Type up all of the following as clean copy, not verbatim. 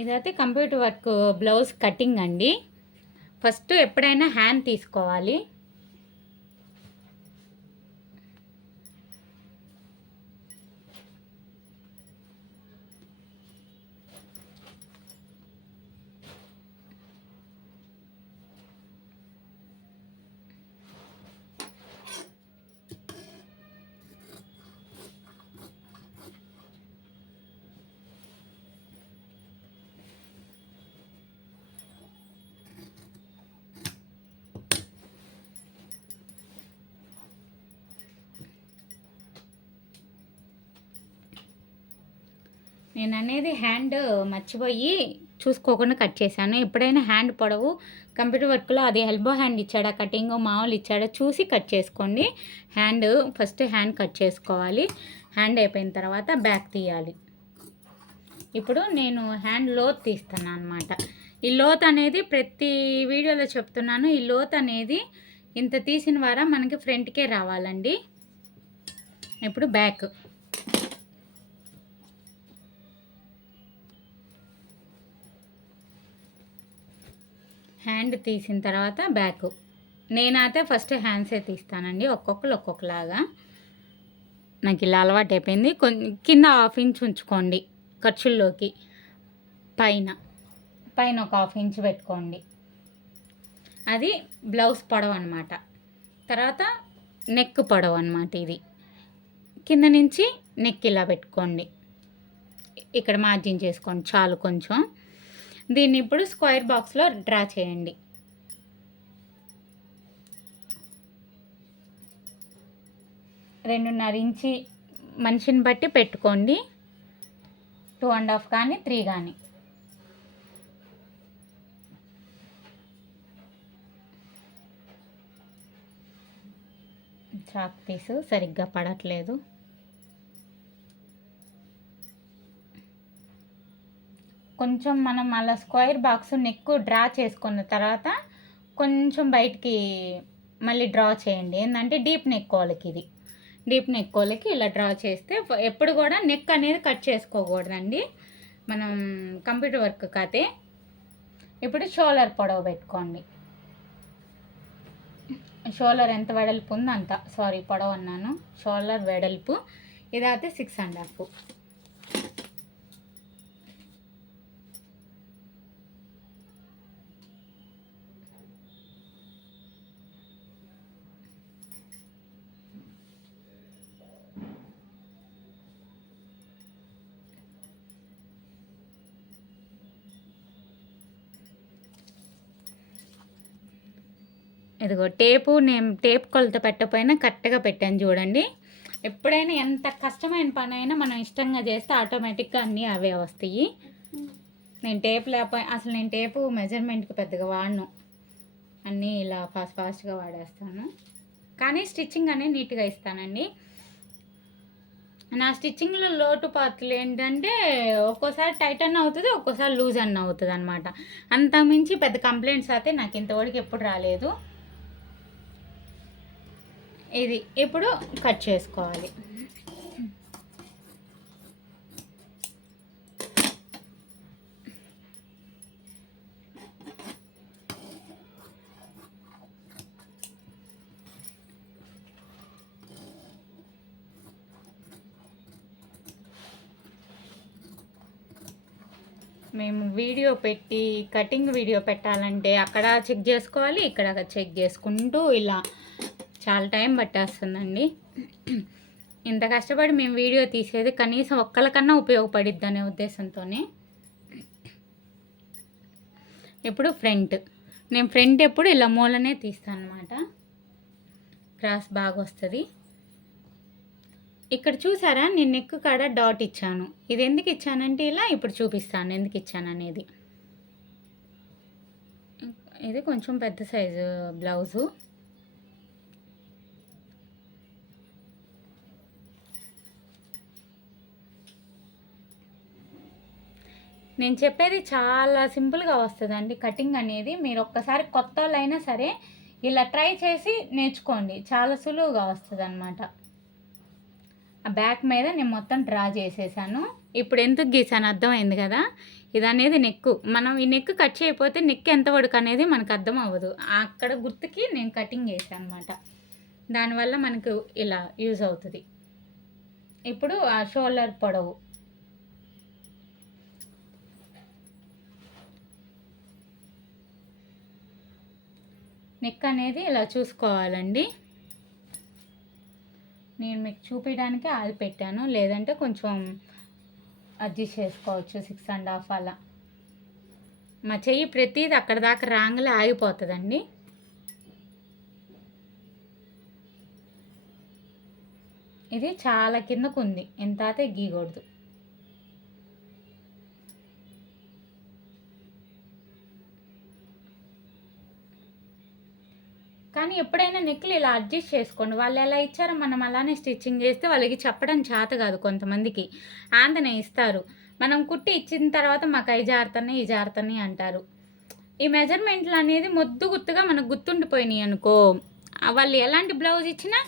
ఇదైతే computer work blouse cutting అండి. First ఎప్పుడైనా హ్యాండ్ తీసుకోవాలి. నేను అనేది హ్యాండ్ మర్చిపోయి చూసుకోకుండా కట్ చేశాను. ఎప్పుడైనా హ్యాండ్ పొడవు కంప్యూటర్ వర్క్లో అది ఎల్బో హ్యాండ్ ఇచ్చాడా కటింగ్ మామూలు ఇచ్చాడా చూసి కట్ చేసుకోండి. ఫస్ట్ హ్యాండ్ కట్ చేసుకోవాలి. హ్యాండ్ అయిపోయిన తర్వాత బ్యాక్ తీయాలి. ఇప్పుడు నేను హ్యాండ్ లోత్ తీస్తాను అనమాట. ఈ లోత్ అనేది ప్రతి వీడియోలో చెప్తున్నాను. ఈ లోత్ అనేది ఇంత తీసిన వారా మనకి ఫ్రంట్కే రావాలండి. ఇప్పుడు బ్యాక్ హ్యాండ్ తీసిన తర్వాత బ్యాక్. నేనైతే ఫస్ట్ హ్యాండ్సే తీస్తానండి. ఒక్కొక్కరు ఒక్కొక్కలాగా. నాకు ఇలా అలవాటు అయిపోయింది. కింద 1/2 ఇంచ్ ఉంచుకోండి ఖర్చుల్లోకి. పైన ఒక 1/2 ఇంచ్ పెట్టుకోండి. అది బ్లౌజ్ పొడవు అనమాట. తర్వాత నెక్ పొడవు అనమాట. ఇది కింద నుంచి నెక్ ఇలా పెట్టుకోండి. ఇక్కడ మార్జిన్ చేసుకోండి చాలు కొంచెం. దీన్ని ఇప్పుడు స్క్వేర్ బాక్స్లో డ్రా చేయండి. రెండున్నర ఇంచి మనిషిని బట్టి పెట్టుకోండి. 2.5 కానీ 3 కానీ. చాక్ పీసు సరిగ్గా పడట్లేదు. కొంచెం మనం అలా స్క్వేర్ బాక్స్ నెక్ డ్రా చేసుకున్న తర్వాత కొంచెం బయటికి మళ్ళీ డ్రా చేయండి. ఏంటంటే డీప్ నెక్ వాళ్ళకి ఇది డీప్ నెక్ వాళ్ళకి ఇలా డ్రా చేస్తే ఎప్పుడు కూడా నెక్ అనేది కట్ చేసుకోకూడదండి మనం కంప్యూటర్ వర్క్ కాతే. ఇప్పుడు షోల్డర్ పొడవు పెట్టుకోండి. షోల్డర్ ఎంత వెడల్పు ఉందో అంత, పొడవు అన్నాను, షోల్డర్ వెడల్పు. ఇదైతే 6.5. ఇదిగో నేను టేప్ కొలత పెట్టకపోయినా కరెక్ట్గా పెట్టాను చూడండి. ఎప్పుడైనా ఎంత కష్టమైన పని అయినా మనం ఇష్టంగా చేస్తే ఆటోమేటిక్గా అన్నీ అవే వస్తాయి. నేను టేపు మెజర్మెంట్కి పెద్దగా వాడను, అన్నీ ఇలా ఫాస్ట్గా వాడేస్తాను. కానీ స్టిచ్చింగ్ అనేది నీట్గా ఇస్తానండి. నా స్టిచ్చింగ్లో లోటుపాట్లు ఏంటంటే ఒక్కోసారి టైట్ అన్న అవుతుంది, ఒక్కోసారి లూజ్ అన్న అవుతుంది అనమాట. అంతకుమించి పెద్ద కంప్లైంట్స్ అయితే నాకు ఇంతవరకు ఎప్పుడు రాలేదు. ఇది ఇప్పుడు కట్ చేసుకోవాలి. మేము వీడియో పెట్టి కటింగ్ వీడియో పెట్టాలంటే అక్కడ చెక్ చేసుకోవాలి, ఇక్కడ చెక్ చేసుకుంటూ ఇలా చాలా టైం పట్టేస్తుందండి. ఇంత కష్టపడి మేము వీడియో తీసేది కనీసం ఒక్కరికన్నా ఉపయోగపడిద్ది అనే ఉద్దేశంతోనే. ఇప్పుడు నేను ఫ్రంట్ ఎప్పుడు ఇలా మూలనే తీస్తాను అనమాట. క్రాస్ బాగా వస్తుంది. ఇక్కడ చూసారా నేను నెక్ కాడ డాట్ ఇచ్చాను. ఇది ఎందుకు ఇచ్చానంటే ఇలా ఇప్పుడు చూపిస్తాను ఎందుకు ఇచ్చాను అనేది. ఇది కొంచెం పెద్ద సైజు బ్లౌజు. నేను చెప్పేది చాలా సింపుల్గా వస్తుందండి కటింగ్ అనేది. మీరు ఒక్కసారి కొత్త వాళ్ళైనా సరే ఇలా ట్రై చేసి నేర్చుకోండి, చాలా సులువుగా వస్తుంది అన్నమాట. ఆ బ్యాక్ మీద నేను మొత్తం డ్రా చేసేసాను. ఇప్పుడు ఎందుకు గీసాను అర్థమైంది కదా. ఇది అనేది నెక్. మనం ఈ నెక్ కట్ చేయకపోతే నెక్ ఎంత వరకు అనేది మనకు అర్థం అవ్వదు. అక్కడ గుర్తుకి నేను కటింగ్ చేశాను అనమాట. దానివల్ల మనకు ఇలా యూజ్ అవుతుంది. ఇప్పుడు ఆ షోల్డర్ పొడవు నెక్ అనేది ఇలా చూసుకోవాలండి. నేను మీకు చూపించడానికి ఆయిల్ పెట్టాను, లేదంటే కొంచెం అడ్జస్ట్ చేసుకోవచ్చు 6.5 అలా. మా చెయ్యి ప్రతిది అక్కడ దాకా రాంగలే ఆగిపోతుందండి. ఇది చాలా కిందకు ఉంది, ఎంత అయితే గీయకూడదు. కానీ ఎప్పుడైనా నెక్లు ఇలా అడ్జస్ట్ చేసుకోండి. వాళ్ళు ఎలా ఇచ్చారో మనం అలానే స్టిచ్చింగ్ చేస్తే వాళ్ళకి చెప్పడం చేత కాదు. కొంతమందికి ఆందనే ఇస్తారు, మనం కుట్టి ఇచ్చిన తర్వాత మాకు అవి జారుతున్నాయి ఈ జారుతున్నాయి అంటారు. ఈ మెజర్మెంట్లు అనేది మొద్దు గుర్తుగా మనకు గుర్తుండిపోయినాయి అనుకో, వాళ్ళు ఎలాంటి బ్లౌజ్ ఇచ్చినా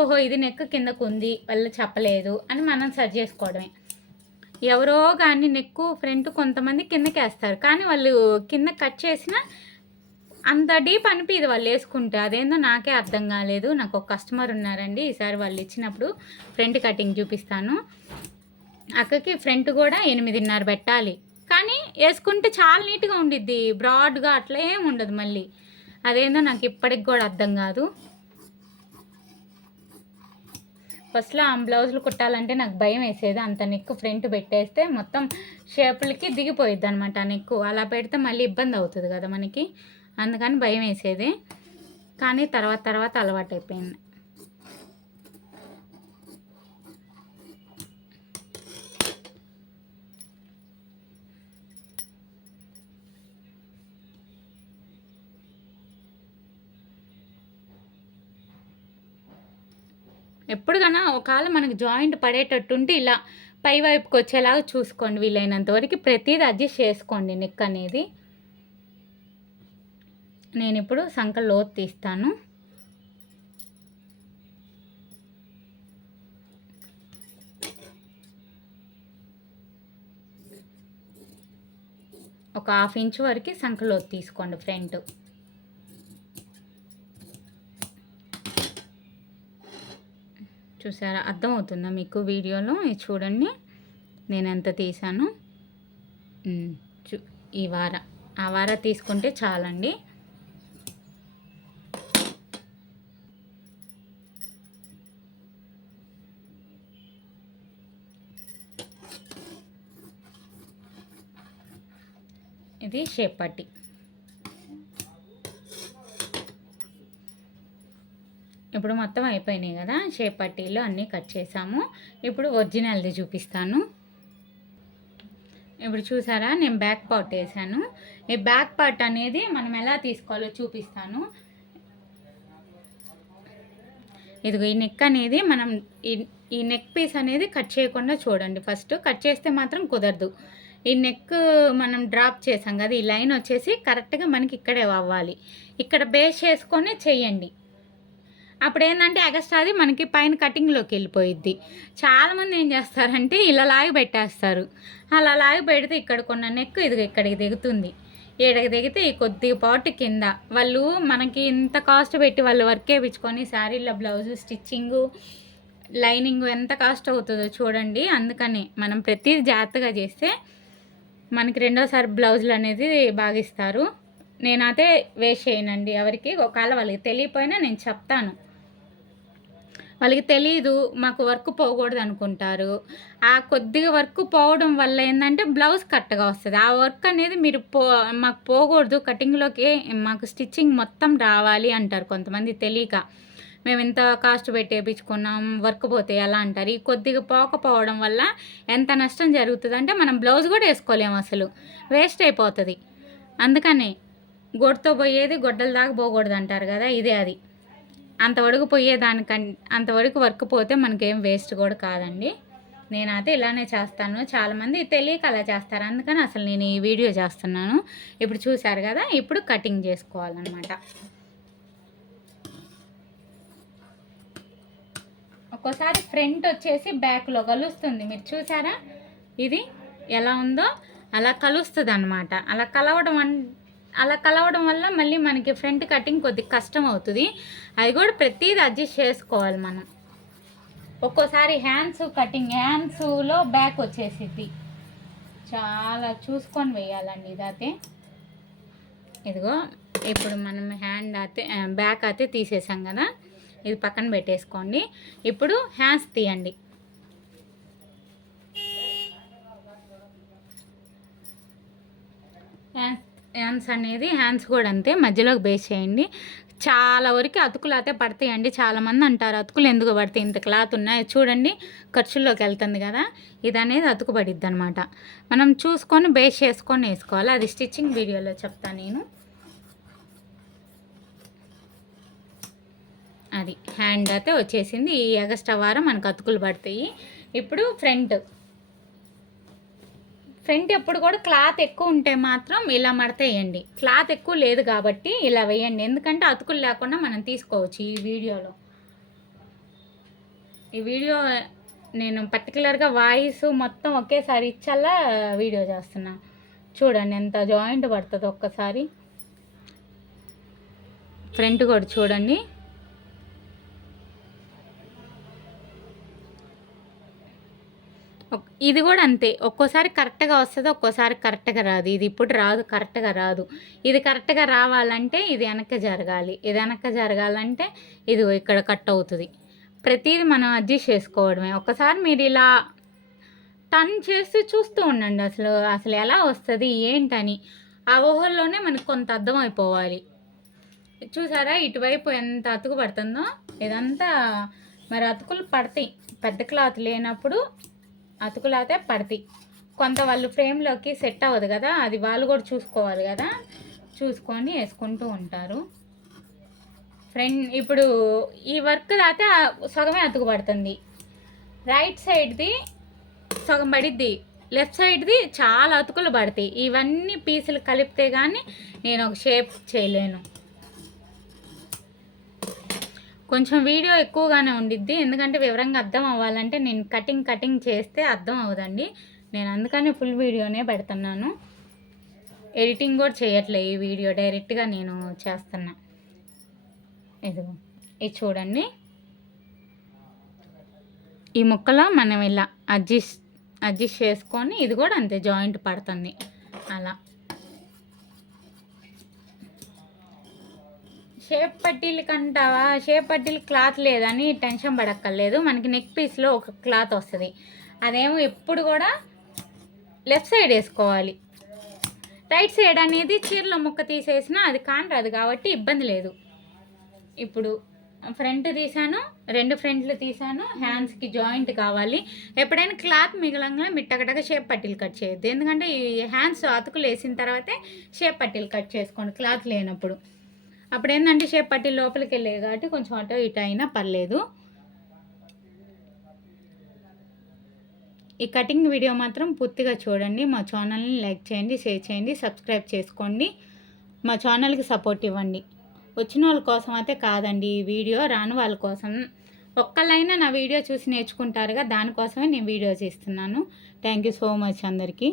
ఓహో ఇది నెక్ కిందకు ఉంది వాళ్ళు చెప్పలేదు అని మనం సరి చేసుకోవడమే. ఎవరో కానీ నెక్కు ఫ్రంట్ కొంతమంది కిందకి వేస్తారు, కానీ వాళ్ళు కింద కట్ చేసిన అంత డీప్ అనిపిది వాళ్ళు వేసుకుంటే. అదేందో నాకే అర్థం కాలేదు. నాకు ఒక కస్టమర్ ఉన్నారండి, ఈసారి వాళ్ళు ఇచ్చినప్పుడు ఫ్రంట్ కటింగ్ చూపిస్తాను. అక్కకి ఫ్రంట్ కూడా 8.5 పెట్టాలి, కానీ వేసుకుంటే చాలా నీట్గా ఉండిద్ది, బ్రాడ్గా అట్లా ఏం ఉండదు. మళ్ళీ అదేందో నాకు ఇప్పటికి కూడా అర్థం కాదు. ఫస్ట్లో ఆ బ్లౌజులు కుట్టాలంటే నాకు భయం వేసేది. అంత నెక్ ఫ్రంట్ పెట్టేస్తే మొత్తం షేపులకి దిగిపోయిద్ది అనమాట ఆ నెక్. అలా పెడితే మళ్ళీ ఇబ్బంది అవుతుంది కదా మనకి, అందుకని భయం వేసేది. కానీ తర్వాత అలవాటు అయిపోయింది. ఎప్పుడుకైనా ఒకవేళ మనకు జాయింట్ పడేటట్టుంటే ఇలా పై వైపుకి వచ్చేలాగా చూసుకోండి. వీలైనంత వరకు ప్రతిదీ అడ్జస్ట్ చేసుకోండి నెక్ అనేది. నేను ఇప్పుడు సంక లోతు తీస్తాను. ఒక 1/2 ఇంచ్ వరకు సంక లోతు తీసుకోండి ఫ్రంట్. చూసారా, అర్థమవుతుందా మీకు వీడియోలో? ఇది చూడండి నేను ఎంత తీసాను. ఆ వార తీసుకుంటే చాలండి. ఇది షేప్ పట్టి. ఇప్పుడు మొత్తం అయిపోయినాయి కదా షేప్ పట్టీలు అన్నీ కట్ చేసాము. ఇప్పుడు ఒరిజినల్ది చూపిస్తాను. ఇప్పుడు చూసారా, నేను బ్యాక్ పార్ట్ వేసాను. ఈ బ్యాక్ పార్ట్ అనేది మనం ఎలా తీసుకోవాలో చూపిస్తాను. ఇదిగో ఈ నెక్ అనేది మనం ఈ నెక్ పీస్ అనేది కట్ చేయకుండా చూడండి. ఫస్ట్ కట్ చేస్తే మాత్రం కుదరదు. ఈ నెక్ మనం డ్రాప్ చేసాం కదా, ఈ లైన్ వచ్చేసి కరెక్ట్గా మనకి ఇక్కడే అవ్వాలి. ఇక్కడ బేస్ చేసుకొని చెయ్యండి. అప్పుడు ఏంటంటే ఎగస్ట్రాది మనకి పైన కటింగ్లోకి వెళ్ళిపోయిద్ది. చాలామంది ఏం చేస్తారంటే ఇలా లాగి పెట్టేస్తారు. అలా లాగి పెడితే ఇక్కడ కొన్న నెక్ ఇక్కడికి దిగుతుంది. ఈడకి దిగితే ఈ కొద్దిగా పాటు కింద. వాళ్ళు మనకి ఇంత కాస్ట్ పెట్టి వాళ్ళు వర్క్ వేయించుకొని శారీలో బ్లౌజు స్టిచ్చింగు లైనింగ్ ఎంత కాస్ట్ అవుతుందో చూడండి. అందుకని మనం ప్రతిదీ జాగ్రత్తగా చేస్తే మనకి రెండోసారి బ్లౌజులు అనేది బాగా ఇస్తారు. నేనైతే వేస్ట్ చేయనండి ఎవరికి. ఒకవేళ వాళ్ళకి తెలియపోయినా నేను చెప్తాను. వాళ్ళకి తెలీదు, మాకు వర్క్ పోకూడదు అనుకుంటారు. ఆ కొద్దిగా వర్క్ పోవడం వల్ల ఏంటంటే బ్లౌజ్ కరెక్ట్గా వస్తుంది. ఆ వర్క్ అనేది మీరు మాకు పోకూడదు, కటింగ్లోకి మాకు స్టిచ్చింగ్ మొత్తం రావాలి అంటారు కొంతమంది తెలియక. మేము ఎంత కాస్ట్ పెట్టి వేయించుకున్నాం, వర్క్ పోతే ఎలా అంటారు. ఈ కొద్దిగా పోకపోవడం వల్ల ఎంత నష్టం జరుగుతుంది అంటే మనం బ్లౌజ్ కూడా వేసుకోలేము, అసలు వేస్ట్ అయిపోతుంది. అందుకని గొడ్డతో పోయేది గొడ్డల దాకా పోకూడదు అంటారు కదా, ఇదే అది. అంతవరకు అంతవరకు వర్క్ పోతే మనకేం వేస్ట్ కూడా కాదండి. నేనైతే ఇలానే చేస్తాను. చాలామంది తెలియక అలా చేస్తారు, అందుకని అసలు నేను ఈ వీడియో చేస్తున్నాను. ఇప్పుడు చూశారు కదా, ఇప్పుడు కటింగ్ చేసుకోవాలన్నమాట. ఒక్కోసారి ఫ్రంట్ వచ్చేసి బ్యాక్లో కలుస్తుంది. మీరు చూసారా ఇది ఎలా ఉందో? అలా కలుస్తుంది అనమాట. అలా కలవడం వల్ల మళ్ళీ మనకి ఫ్రంట్ కటింగ్ కొద్దిగా కష్టం అవుతుంది. అది కూడా ప్రతిదీ అడ్జస్ట్ చేసుకోవాలి మనం. ఒక్కోసారి హ్యాండ్స్లో బ్యాక్ వచ్చేసిద్ది, చాలా చూసుకొని వేయాలండి ఇదైతే. ఇదిగో ఇప్పుడు మనం బ్యాక్ అయితే తీసేసాం కదా, ఇది పక్కన పెట్టేసుకోండి. ఇప్పుడు హ్యాండ్స్ తీయండి. హ్యాండ్స్ కూడా అంతే, మధ్యలోకి బేస్ చేయండి. చాలా వరకు అతుకులు అయితే పడతాయండి. చాలామంది అంటారు అతుకులు ఎందుకు పడతాయి, ఇంత క్లాత్ ఉన్నాయి చూడండి, ఖర్చుల్లోకి వెళ్తుంది కదా. ఇది అనేది అతుకు పడిద్ది అనమాట. మనం చూసుకొని బేస్ చేసుకొని వేసుకోవాలి. అది స్టిచ్చింగ్ వీడియోలో చెప్తాను నేను. అది హ్యాండ్ అయితే వచ్చేసింది. ఈ ఎగస్ట్రా వారం మనకు అతుకులు పడతాయి. ఇప్పుడు ఫ్రంట్ ఎప్పుడు కూడా క్లాత్ ఎక్కువ ఉంటే మాత్రం ఇలా మడత వేయండి. క్లాత్ ఎక్కువ లేదు కాబట్టి ఇలా వేయండి, ఎందుకంటే అతుకులు లేకుండా మనం తీసుకోవచ్చు. ఈ వీడియో నేను పర్టికులర్గా వాయిస్ మొత్తం ఒకేసారి ఇచ్చల్లా వీడియో చేస్తున్నా. చూడండి ఎంత జాయింట్ పడుతుందో ఒక్కసారి. ఫ్రంట్ కూడా చూడండి. ఇది కూడా అంతే, ఒక్కోసారి కరెక్ట్గా వస్తుంది, ఒక్కోసారి కరెక్ట్గా రాదు. ఇది ఇప్పుడు రాదు, కరెక్ట్గా రాదు. ఇది కరెక్ట్గా రావాలంటే ఇది వెనక్కి జరగాలి, ఇది వెనక్కి జరగాలంటే ఇది ఇక్కడ కట్ అవుతుంది. ప్రతిదీ మనం అడ్జస్ట్ చేసుకోవడమే. ఒక్కసారి మీరు ఇలా టర్న్ చేసి చూస్తూ ఉండండి, అసలు ఎలా వస్తుంది ఏంటని. ఆ ఊహల్లోనే మనకు కొంత అర్థం అయిపోవాలి. చూసారా ఇటువైపు ఎంత అతుకు పడుతుందో, ఇదంతా మరి అతుకులు పడతాయి. పెద్ద క్లాత్ లేనప్పుడు అతుకులు అయితే పడతాయి. కొంత వాళ్ళు ఫ్రేమ్లోకి సెట్ అవ్వదు కదా, అది వాళ్ళు కూడా చూసుకోవాలి కదా, చూసుకొని వేసుకుంటూ ఉంటారు. ఇప్పుడు ఈ వర్క్ అయితే సగమే అతుకు పడుతుంది. రైట్ సైడ్ది సగం పడిద్ది, లెఫ్ట్ సైడ్ది చాలా అతుకులు పడతాయి. ఇవన్నీ పీసులు కలిపితే కానీ నేను ఒక షేప్ చేయలేను. కొంచెం వీడియో ఎక్కువగానే ఉండిద్ది, ఎందుకంటే వివరంగా అర్థం అవ్వాలంటే నేను కటింగ్ చేస్తే అర్థం అవ్వదండి. నేను అందుకని ఫుల్ వీడియోనే పెడుతున్నాను. ఎడిటింగ్ కూడా చేయట్లే, ఈ వీడియో డైరెక్ట్గా నేను చేస్తున్నా. ఇది చూడండి. ఈ ముక్కలో మనం ఇలా అడ్జస్ట్ చేసుకొని, ఇది కూడా అంతే జాయింట్ పడుతుంది. అలా షేప్ పట్టీలు క్లాత్ లేదని టెన్షన్ పడక్కర్లేదు. మనకి నెక్ పీస్లో ఒక క్లాత్ వస్తుంది, అదేమో ఎప్పుడు కూడా లెఫ్ట్ సైడ్ వేసుకోవాలి. రైట్ సైడ్ అనేది చీరలో ముక్క తీసేసినా అది కాంట్రాదు కాబట్టి ఇబ్బంది లేదు. ఇప్పుడు ఫ్రంట్ తీసాను, 2 ఫ్రంట్లు తీసాను. హ్యాండ్స్కి జాయింట్ కావాలి. ఎప్పుడైనా క్లాత్ మిగలంగా మిట్టగటగా షేప్ పట్టీలు కట్ చేయొద్దు, ఎందుకంటే ఈ హ్యాండ్స్ అతుకులు వేసిన తర్వాతే షేప్ పట్టీలు కట్ చేసుకోండి. క్లాత్ లేనప్పుడు అప్పుడు ఏంటంటే షేప్ పట్టీలు లోపలికి వెళ్ళేది కాబట్టి కొంచెం అటో ఇటు అయినా పర్లేదు. ఈ కటింగ్ వీడియో మాత్రం పూర్తిగా చూడండి. మా ఛానల్ని లైక్ చేయండి, షేర్ చేయండి, సబ్స్క్రైబ్ చేసుకోండి. మా ఛానల్కి సపోర్ట్ ఇవ్వండి. వచ్చిన వాళ్ళ కోసం అయితే కాదండి ఈ వీడియో, రాని వాళ్ళ కోసం. ఒక్కళ్ళైనా నా వీడియో చూసి నేర్చుకుంటారుగా, దానికోసమే నేను వీడియో చేస్తున్నాను. థ్యాంక్ యూ సో మచ్ అందరికీ.